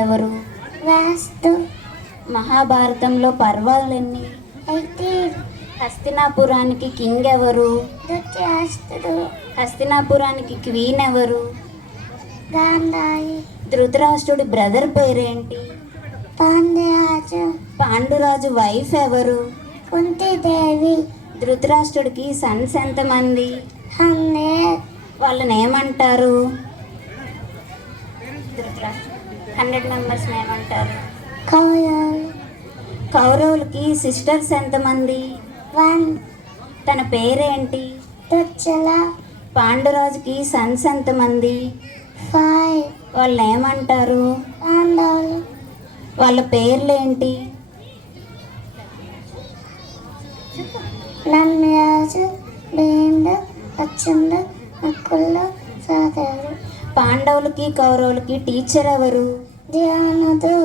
ఎవరు? వాస్తు. మహాభారతంలో పర్వాలెన్ని? అయితే హస్తినాపురానికి కింగ్ ఎవరు? ధృతరాష్ట్రుడు. హస్తినాపురానికి క్వీన్ ఎవరు? గాంధారి. ధృతరాష్ట్రుడి బ్రదర్ పేరేంటి? పాండ్యరాజు. పాండురాజు వైఫ్ ఎవరు? కుంతిదేవి. ధృతరాష్ట్రుడికి సన్స్ ఎంతమంది? 100. వాళ్ళని ఏమంటారు? 100 మెంబర్స్ని ఏమంటారు? కౌరవులు. కౌరవులకి సిస్టర్స్ ఎంతమంది? 1. తన పేరేంటి? దుశ్శల. పాండురాజుకి సన్స్ ఎంతమంది? 5. వాళ్ళు ఏమంటారు? పాండవులు. వాళ్ళ పేర్లేంటి? ధర్మరాజు, భీముడు, అర్జునుడు, నకులుడు, సహదేవుడు. పాండవులకి కౌరవులకి టీచర్ ఎవరు? ద్రోణుడు.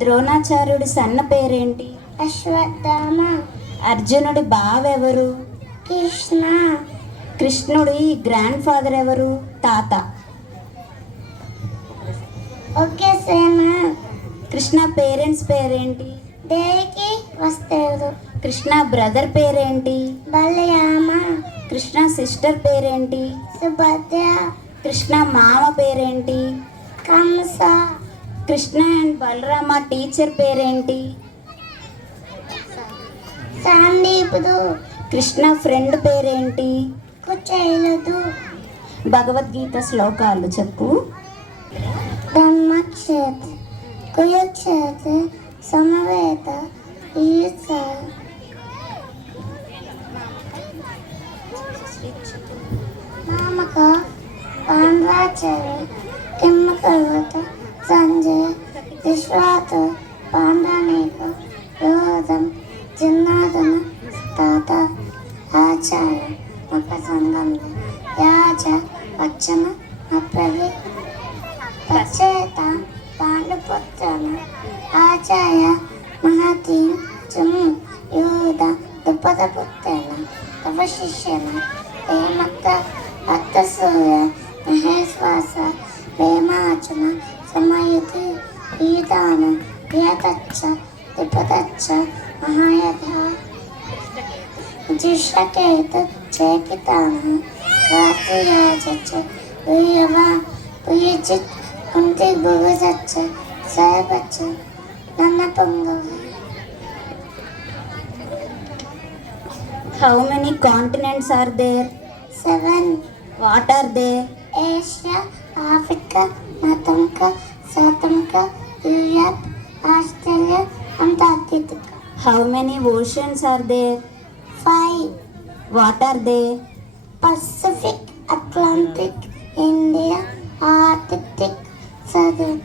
ద్రోణాచార్యుడి సన్న పేరేంటి? అశ్వత్థామ. అర్జునుడి బావెవరు? కృష్ణ. కృష్ణుడి గ్రాండ్ ఫాదర్ ఎవరు? తాత. ఉగ్రసేన. కృష్ణ పేరెంట్స్ పేరేంటి? దేవికి వసుదేవుడు. కృష్ణ బ్రదర్ పేరేంటి? బలరామ. కృష్ణ సిస్టర్ పేరేంటి? సుభద్ర. కృష్ణ మామ పేరేంటి? కంస. కృష్ణ అండ్ బలరామ టీచర్ పేరేంటి? సందీపుడు. కృష్ణ ఫ్రెండ్ పేరేంటి? కుచేలుడు. భగవద్గీత శ్లోకాలు చెప్పు. ధర్మక్షేత్ర, కురుక్షేత్ర, సమవేత, ఈస. మామక, పాండ్వాచార్య, కిమ్మకర్వత, సంజయ, విశ్వాత, పాండానీక, విరోధం, జిన్నాదన, తాత, ఆచార్య, మకసంగం, రాజ, వచ్చన, అప్రవి, పచేత, పాండుపుత్రన, ఆచార్య, మహతి, జము, యోధ, ద్రుపదపుత్రన, తవ శిష్యన, హేమత్త, అత్తసూయ, మహేశ్వాస, భీమార్జున, సమయుతి, ఈదాన, ప్రియతచ్చ, ద్రుపదచ్చ, మహాయధ, జిషకేత, చేకితాన, రాత్రిరాజచ్చ, వీరవా, ప్రియజిత్, కుంతి భువజచ్చ, సైబచ్చ, నన్నపంగవ. How many continents are there? 7. What are they? Asia, Africa, మతంకా, సౌతంకా, Europe, Australia, Antarctica. How many oceans are there? 5. What are they? Pacific, Atlantic, India, Arctic, Southern.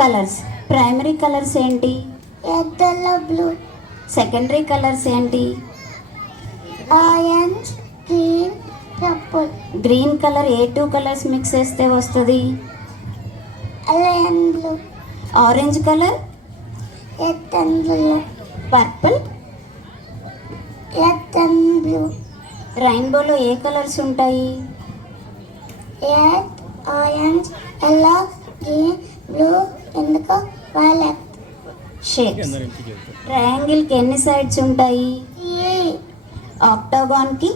Colours. Primary colours ఏంటి? Yellow, blue. సెకండరీ కలర్స్ ఏంటి? Orange, green, purple. Green colour ఏ 2 colours mix చేస్తే వస్తుంది? అలయన్ blue. Orange colour? Red and blue. Purple? Red and blue. రెయిన్బోలో ఏ colours ఉంటాయి? Red, orange, yellow, green, blue, indigo, violet. Shapes. ట్రయాంగిల్కి ఎన్ని సైడ్స్ ఉంటాయి? 3. ఆక్టాగాన్కి?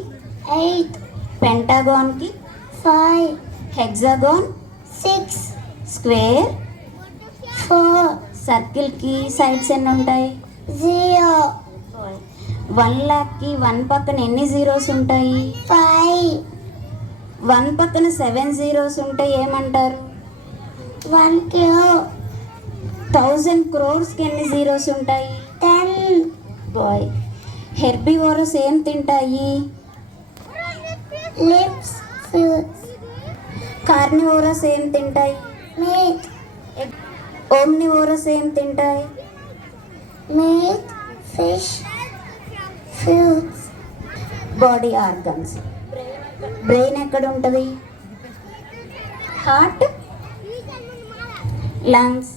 8. పెంటాగాన్కి? 5. హెక్సాగాన్? 6. స్క్వేర్? 4. సర్కిల్కి సైడ్స్ ఎన్ని ఉంటాయి? 0. 1 లాక్కి 1 పక్కన ఎన్ని జీరోస్ ఉంటాయి? 5. 1 పక్కన 7 జీరోస్ ఉంటే ఏమంటారు? 1 crore. 1000 క్రోర్స్కి ఎన్ని జీరోస్ ఉంటాయి? 10. బాయ్. హెర్బివోరస్ ఏం తింటాయి? Lips, fruits. కార్నివోరస్ ఏం తింటాయి? Meat. ఓమ్నివోరస్ ఏం తింటాయి? Meat, fish, fruits. Body organs. Brain ఎక్కడ ఉంటుంది? Heart, lungs,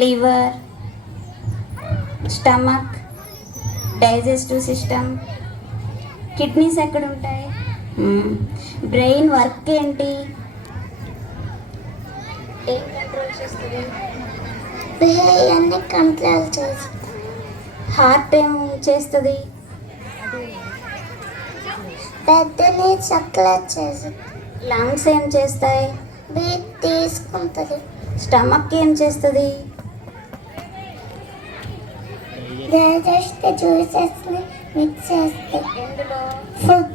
liver, stomach, digestive system. Kidneys ఎక్కడ ఉంటాయి? బ్రెయిన్ వర్క్ ఏంటి? ఏం కంట్రోల్ చేస్తుంది? బిహేవియర్ అన్ని కంట్రోల్ చేస్తుంది. హార్ట్ ఏం చేస్తుంది? పెద్దని చక్కలా చేస్తుంది. లంగ్స్ ఏం చేస్తాయి? బ్రీత్ తీసుకుంటుంది. స్టమక్ ఏం చేస్తుంది? డైజెస్ట్ జ్యూసెస్ని మిక్స్ చేస్తుంది. ఎందులో? ఫుడ్.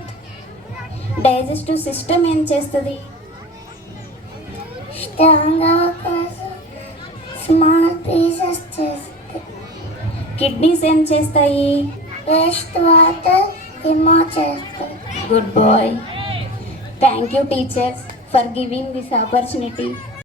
డైజెస్టివ్ సిస్టమ్ ఏం చేస్తుంది? స్ట్రాంగ్ కోసం స్మాల్ పీసెస్ చేస్తుంది. కిడ్నీస్ ఏం చేస్తాయి? వేస్ట్ వాటర్ రిమూవ్ చేస్తుంది. Good boy. Thank you teachers for giving this opportunity.